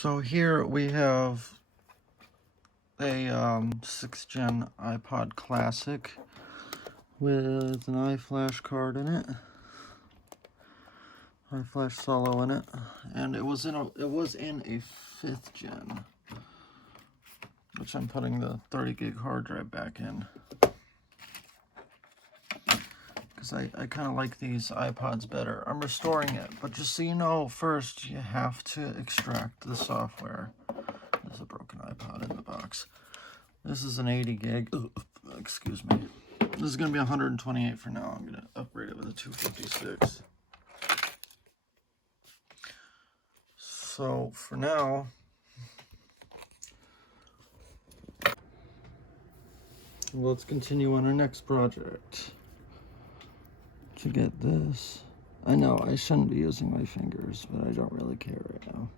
So here we have a 6th gen Ipod Classic with an Iflash card in it, Iflash Solo in it, and it was in a 5th gen, which I'm putting the 30 gig hard drive back in because I kind of like these iPods better. I'm restoring it, but just so you know, first you have to extract the software. There's a broken iPod in the box. This is an 80 gig. Excuse me. This is going to be 128 for now. I'm going to upgrade it with a 256. So for now, let's continue on our next project. To get this, I know I shouldn't be using my fingers, but I don't really care right now.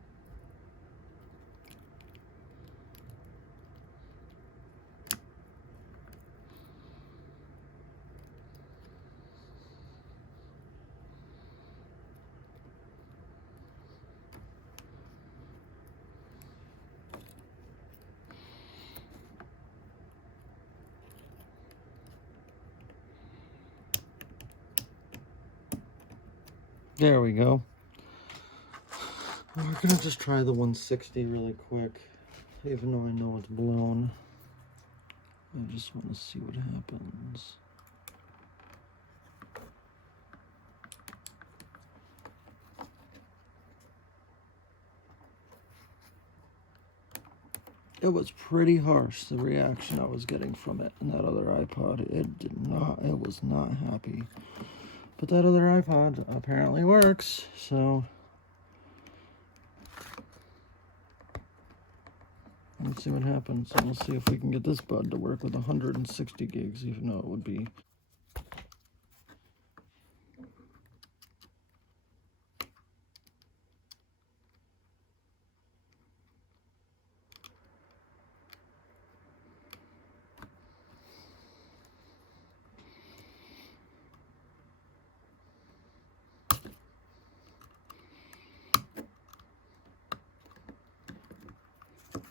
There we go. We're gonna just try the 160 really quick, even though I know it's blown. I just want to see what happens. It was pretty harsh, the reaction I was getting from it and that other iPod. It was not happy. But that other iPod apparently works, so let's see what happens. And we'll see if we can get this bud to work with 160 gigs, even though it would be.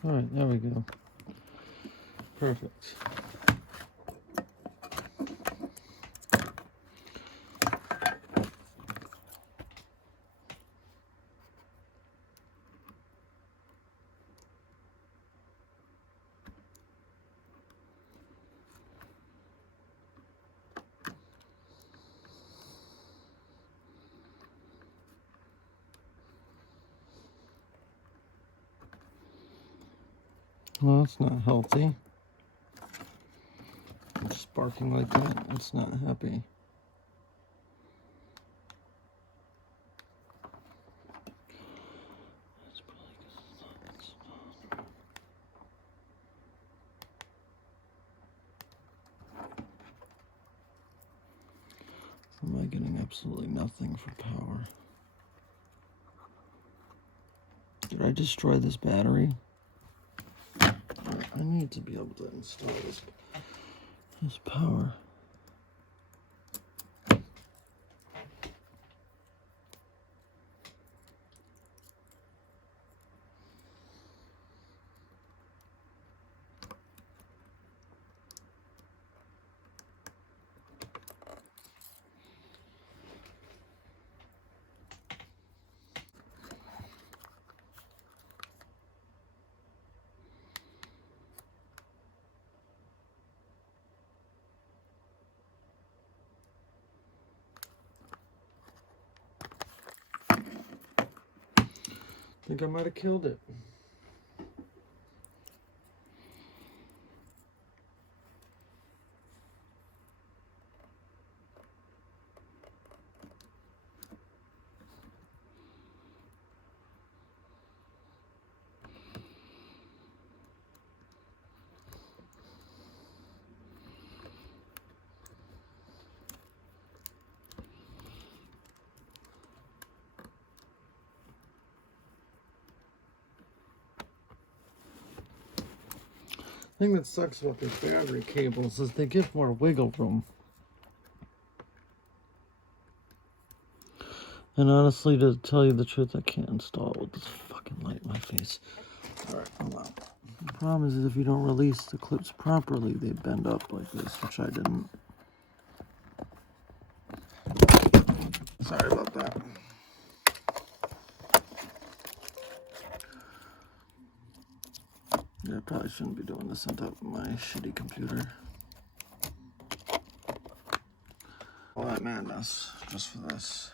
All right, there we go. Perfect. Well, that's not healthy. It's sparking like that. It's not happy. Am I getting absolutely nothing for power? Did I destroy this battery? I need to be able to install this power. I think I might have killed it. The thing that sucks about these battery cables is they give more wiggle room. And honestly, to tell you the truth, I can't install it with this fucking fucking light in my face. Alright, hold on. The problem is if you don't release the clips properly, they bend up like this, which I didn't. Sorry about that. Yeah, I probably shouldn't be doing this on top of my shitty computer. All that madness just for this.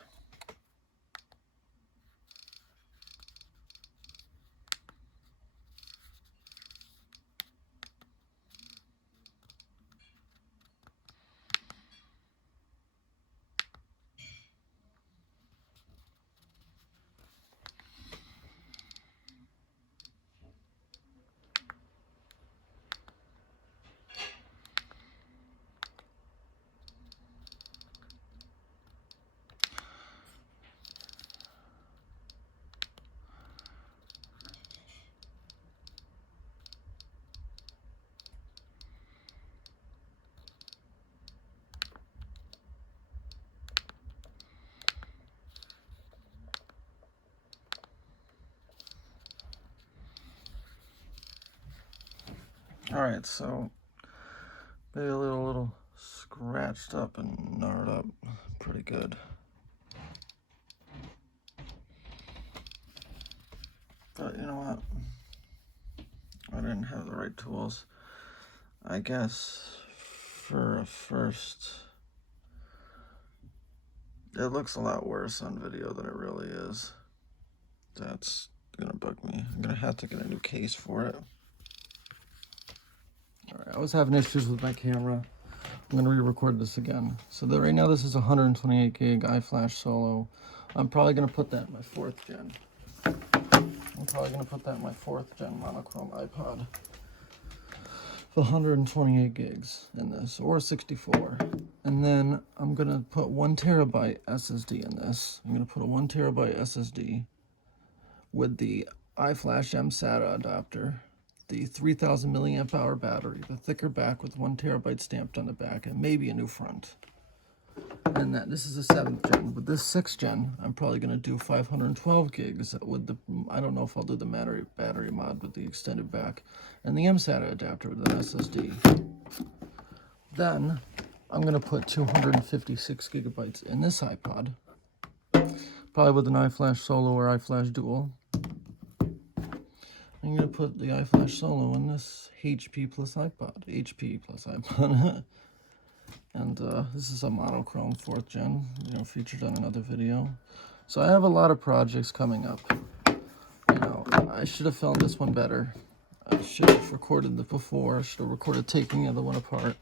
Alright, so maybe a little scratched up and gnarled up pretty good. But you know what? I didn't have the right tools. I guess for a first, it looks a lot worse on video than it really is. That's gonna bug me. I'm gonna have to get a new case for it. Alright, I was having issues with my camera. I'm gonna re-record this again. So right now this is 128 gig Iflash solo. I'm probably gonna put that in my 4th gen. I'm probably gonna put that in my 4th gen monochrome iPod. 128 gigs in this, or 64. And then I'm gonna put 1 terabyte SSD in this. I'm gonna put a 1 terabyte SSD with the iFlash M SATA adapter, the 3000 milliamp hour battery, the thicker back with 1 terabyte stamped on the back, and maybe a new front. And that this is a 7th gen. With this 6th gen, I'm probably gonna do 512 gigs with the, I don't know if I'll do the battery mod with the extended back, and the M SATA adapter with an SSD. Then I'm gonna put 256 gigabytes in this iPod, probably with an iFlash Solo or iFlash Dual. I'm gonna put the iFlash Solo in this HP plus iPod. And this is a monochrome 4th gen, featured on another video. So I have a lot of projects coming up. I should have filmed this one better. I should have recorded this before. I should have recorded taking the other one apart.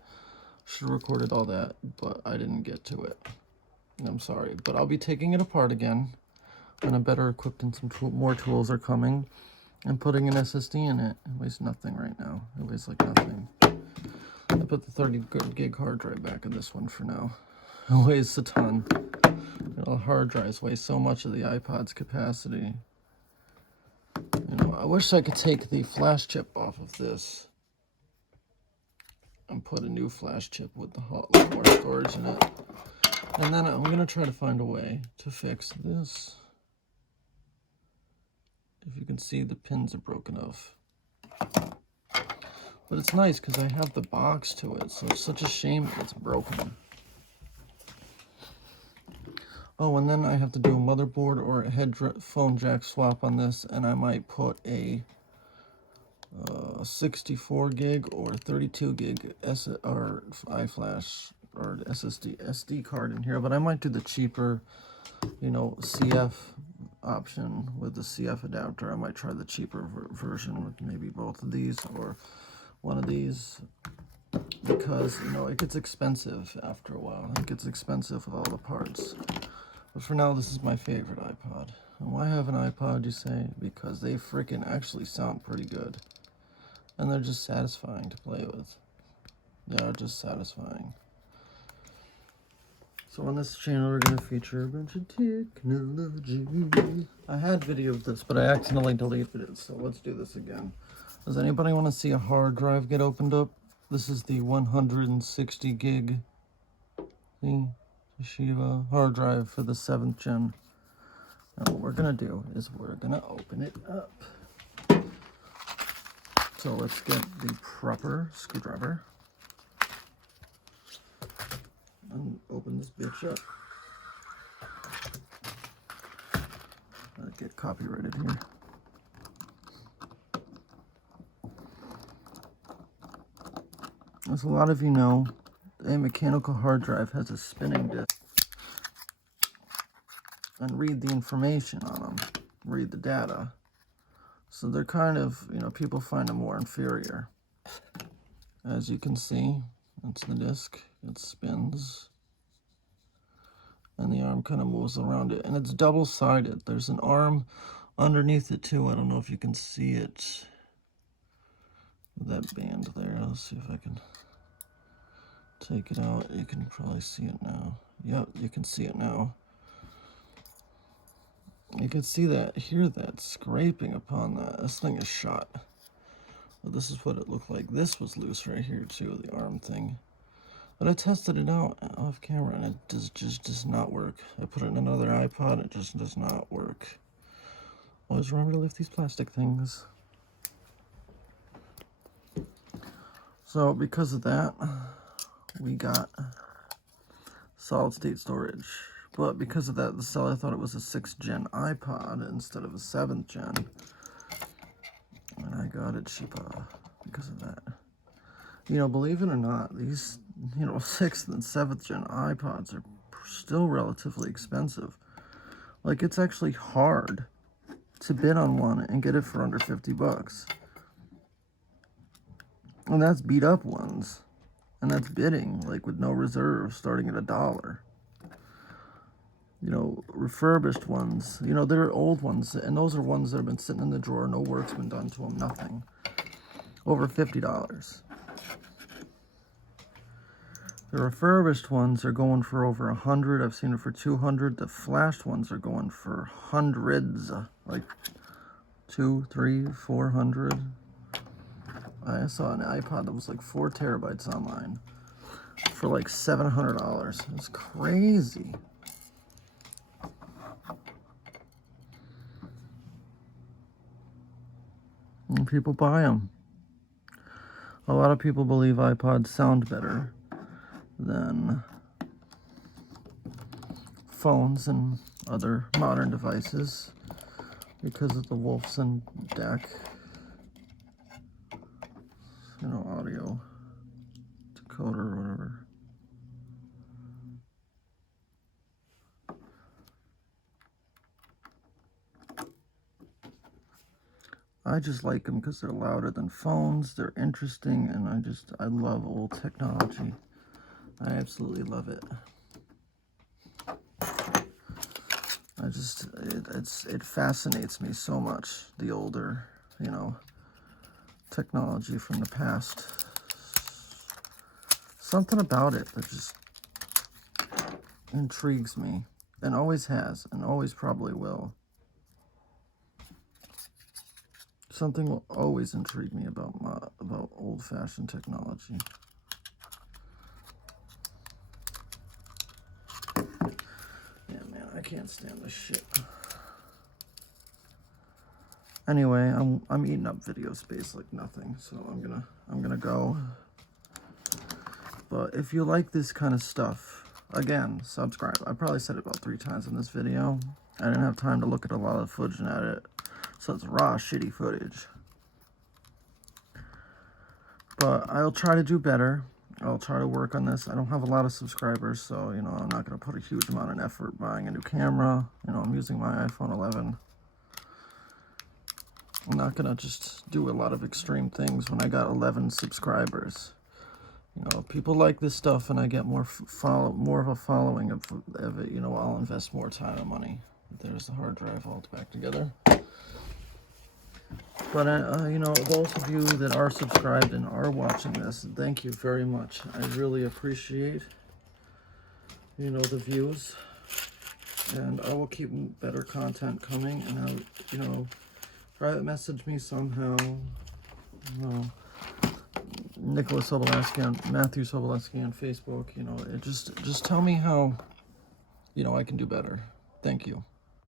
Should have recorded all that, but I didn't get to it. I'm sorry, but I'll be taking it apart again when I'm better equipped and some more tools are coming. And putting an SSD in it. It weighs nothing right now. It weighs like nothing. I put the 30 gig hard drive back in this one for now. It weighs a ton. Hard drives weigh so much of the iPod's capacity. I wish I could take the flash chip off of this and put a new flash chip with a lot more storage in it. And then I'm gonna try to find a way to fix this. If you can see, the pins are broken off. But it's nice because I have the box to it, so it's such a shame that it's broken. Oh, and then I have to do a motherboard or a headphone jack swap on this, and I might put a 64 gig or 32 gig or iFlash or SD card in here, but I might do the cheaper, CF option with the CF adapter. I might try the cheaper version with maybe both of these or one of these, because it gets expensive after a while. It gets expensive with all the parts. But for now, this is my favorite iPod. And why have an iPod, you say? Because they freaking actually sound pretty good. And they're just satisfying to play with. They are just satisfying. So on this channel, we're going to feature a bunch of technology. I had video of this, but I accidentally deleted it, so let's do this again. Does anybody want to see a hard drive get opened up? This is the 160 gig Toshiba hard drive for the 7th gen. Now what we're gonna do is we're gonna open it up. So let's get the proper screwdriver and open this bitch up. Get copyrighted here. As a lot of you know, a mechanical hard drive has a spinning disk. And read the information on them, read the data. So they're kind of, you know, people find them more inferior. As you can see, that's the disc. It spins. And the arm kind of moves around it. And it's double-sided. There's an arm underneath it too. I don't know if you can see it. That band there. Let's see if I can take it out. You can probably see it now. Yep, you can see it now. You can see that, hear that scraping upon that. This thing is shot. Well, this is what it looked like. This was loose right here too, the arm thing. But I tested it out off camera and it just does not work. I put it in another iPod, it just does not work. Always remember to lift these plastic things. So because of that, we got solid state storage. But because of that, the seller thought it was a 6th gen iPod instead of a 7th gen. And I got it cheaper because of that. You know, believe it or not, these, you know, 6th and 7th gen iPods are still relatively expensive. Like, it's actually hard to bid on one and get it for under 50 bucks. And that's beat up ones. And that's bidding, like with no reserve, starting at $1. You know, refurbished ones, you know, they're old ones, and those are ones that have been sitting in the drawer, no work's been done to them, nothing. Over $50. The refurbished ones are going for over 100. I've seen it for 200. The flashed ones are going for hundreds, like 200, 300, 400. I saw an iPod that was like 4 terabytes online for like $700. It's crazy. And people buy them. A lot of people believe iPods sound better than phones and other modern devices because of the Wolfson DAC, you know, audio decoder or whatever. I just like them because they're louder than phones, they're interesting, and I love old technology. I absolutely love it. It fascinates me so much, the older, you know, technology from the past. Something about it that just intrigues me, and always has, and always probably will. Something will always intrigue me about old-fashioned technology. Yeah, man, I can't stand this shit. Anyway, I'm eating up video space like nothing, so I'm gonna go. But if you like this kind of stuff, again, subscribe. I probably said it about 3 times in this video. I didn't have time to look at a lot of footage and edit, so it's raw, shitty footage. But I'll try to do better. I'll try to work on this. I don't have a lot of subscribers, so, you know, I'm not going to put a huge amount of effort buying a new camera. You know, I'm using my iPhone 11. I'm not going to just do a lot of extreme things when I got 11 subscribers. You know, people like this stuff, and I get more of a following of it. You know, I'll invest more time and money. There's the hard drive all back together. But, you know, those of you that are subscribed and are watching this, thank you very much. I really appreciate, you know, the views. And I will keep better content coming. And I'll, you know, private message me somehow. You know, Nicholas Soboleski on Matthew Soboleski on Facebook. You know, just tell me how, you know, I can do better. Thank you.